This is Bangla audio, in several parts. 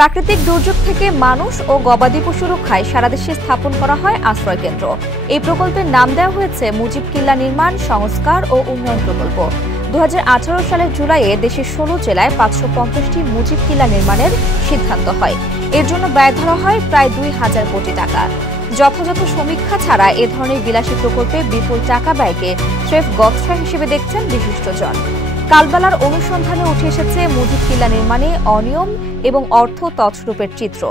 প্রাকৃতিক দুর্যোগ থেকে মানুষ ও গবাদি পশু রক্ষায় সারা দেশে স্থাপন করা হয় আশ্রয় কেন্দ্র। এই প্রকল্পের নাম দেওয়া হয়েছে মুজিব কিল্লা নির্মাণ, সংস্কার ও উন্নয়ন প্রকল্প। 2018 সালের জুলাইয়ে দেশের 16 জেলায় 550টি মুজিব কিল্লা নির্মাণের সিদ্ধান্ত হয়। এর জন্য ব্যয় ধরা হয় প্রায় 2000 কোটি টাকা। যথাযথ সমীক্ষা ছাড়া এ ধরনের বিলাসী প্রকল্পে বিপুল টাকা ব্যয়কে স্রেফ গচ্ছা হিসেবে দেখছেন বিশিষ্টজন। কালবেলার অনুসন্ধানে উঠে এসেছে মুজিব কিল্লা নির্মাণে অনিয়ম এবং অর্থ তছরূপের চিত্র।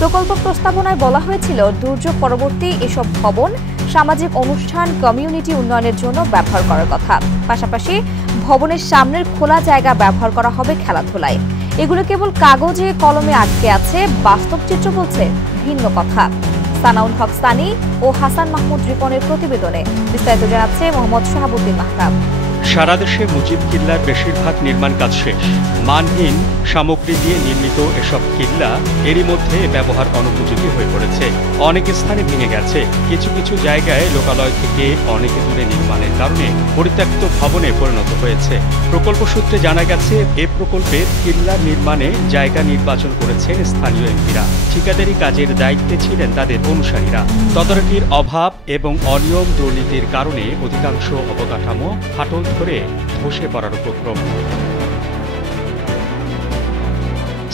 প্রকল্প প্রস্তাবনায় বলা হয়েছিল দুর্যোগ পরবর্তী এসব ভবন সামাজিক অনুষ্ঠান, কমিউনিটি উন্নয়নের জন্য ব্যবহার করার কথা। পাশাপাশি ভবনের সামনের খোলা জায়গা ব্যবহার করা হবে খেলাধুলায়। এগুলো কেবল কাগজে কলমে আটকে আছে, বাস্তব চিত্র বলছে ভিন্ন কথা। সানাউল হক সানি ও হাসান মাহমুদ রিপনের প্রতিবেদনে বিস্তারিত জানাচ্ছে মোহাম্মদ শাহাবুদ্দিন মাহতাব। সারা দেশে মুজিব কিল্লার বেশিরভাগ নির্মাণ কাজ শেষ। মানহীন সামগ্রী দিয়ে নির্মিত এসব কিল্লা এরই মধ্যে ব্যবহার অনুপযোগী হয়ে পড়েছে। অনেক স্থানে ভেঙে গেছে। কিছু কিছু জায়গায় লোকালয় থেকে অনেকে দূরে নির্মাণের কারণে পরিত্যক্ত ভবনে পরিণত হয়েছে। প্রকল্প সূত্রে জানা গেছে, এ প্রকল্পে কিল্লা নির্মাণে জায়গা নির্বাচন করেছেন স্থানীয় এমপিরা। ঠিকাদারি কাজের দায়িত্বে ছিলেন তাদের অনুসারীরা। তদারকির অভাব এবং অনিয়ম দুর্নীতির কারণে অধিকাংশ অবকাঠামো ফাটল ধরে ধসে পড়ার উপক্রম।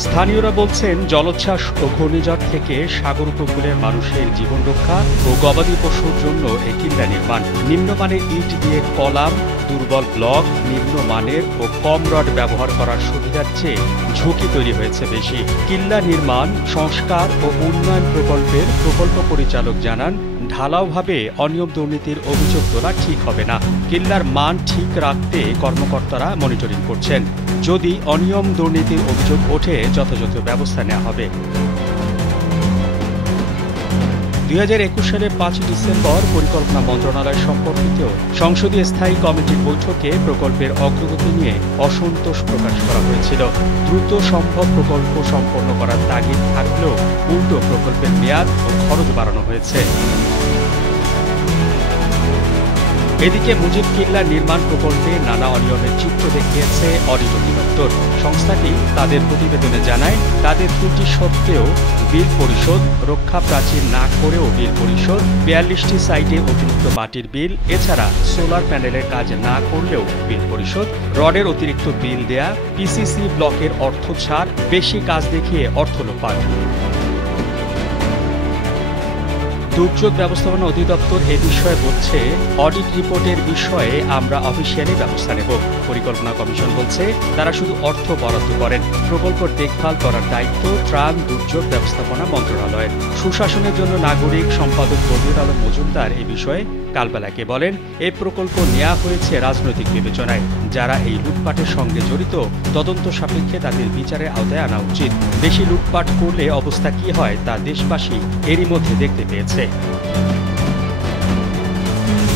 স্থানীয়রা বলছেন, জলোচ্ছ্বাস ও ঘূর্ণিঝড় থেকে সাগর উপকূলের মানুষের জীবন রক্ষা ও গবাদি পশুর জন্য এই কিল্লা নির্মাণ। নিম্নমানের ইট দিয়ে কলাম, দুর্বল ব্লক, নিম্নমানের ও কম রড ব্যবহার করার সুবিধার চেয়ে ঝুঁকি তৈরি হয়েছে বেশি। কিল্লা নির্মাণ, সংস্কার ও উন্নয়ন প্রকল্পের প্রকল্প পরিচালক জানান, ঢালাওভাবে অনিয়ম দুর্নীতির অভিযোগ তোলা ঠিক হবে না। কিল্লার মান ঠিক রাখতে কর্মকর্তারা মনিটরিং করছেন। যদি অনিয়ম দুর্নীতির অভিযোগ ওঠে, যথাযথ ব্যবস্থা নেওয়া হবে। 2021 সালের 5 ডিসেম্বর পরিকল্পনা মন্ত্রণালয় সম্পর্কিত সংসদীয় স্থায়ী কমিটির বৈঠকে প্রকল্পের অগ্রগতি নিয়ে অসন্তোষ প্রকাশ করা হয়েছিল। দ্রুত সম্ভব প্রকল্প সম্পন্ন করার তাগিদ থাকলেও উল্টো প্রকল্পের মেয়াদ ও খরচ বাড়ানো হয়েছে। এদিকে মুজিব কিল্লা নির্মাণ প্রকল্পে নানা অনিয়মের চিত্র দেখিয়েছে অডিট অধিদপ্তর। সংস্থাটি তাদের প্রতিবেদনে জানায়, তাদের ত্রুটি সত্ত্বেও বিল পরিশোধ, রক্ষা প্রাচীর না করেও বিল পরিশোধ, 42টি সাইটে অতিরিক্ত মাটির বিল, এছাড়া সোলার প্যানেলের কাজ না করলেও বিল পরিশোধ, রডের অতিরিক্ত বিল দেয়া, পিসিসি ব্লকের অর্থ ছাড়, বেশি কাজ দেখিয়ে অর্থ লোপাট। দুর্যোগ ব্যবস্থাপনা অধিদপ্তর এ বিষয়ে বলছে, অডিট রিপোর্টের বিষয়ে আমরা অফিসিয়ালি ব্যবস্থা নেব। পরিকল্পনা কমিশন বলছে, তারা শুধু অর্থ বরাদ্দ করেন। প্রকল্প দেখভাল করার দায়িত্ব ত্রাণ দুর্যোগ ব্যবস্থাপনা মন্ত্রণালয়ের। সুশাসনের জন্য নাগরিক সম্পাদক বদিউল আলম মজুমদার এ বিষয়ে কালবেলাকে বলেন, এই প্রকল্প নেওয়া হয়েছে রাজনৈতিক বিবেচনায়। যারা এই লুটপাটের সঙ্গে জড়িত, তদন্ত সাপেক্ষে তাদের বিচারের আওতায় আনা উচিত। বেশি লুটপাট করলে অবস্থা কি হয় তা দেশবাসী এরই মধ্যে দেখতে পেয়েছে।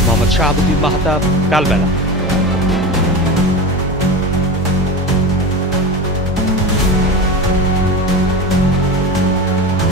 মোহাম্মদ শাহাবুদ্দিন মাহতাব, কালবেলা।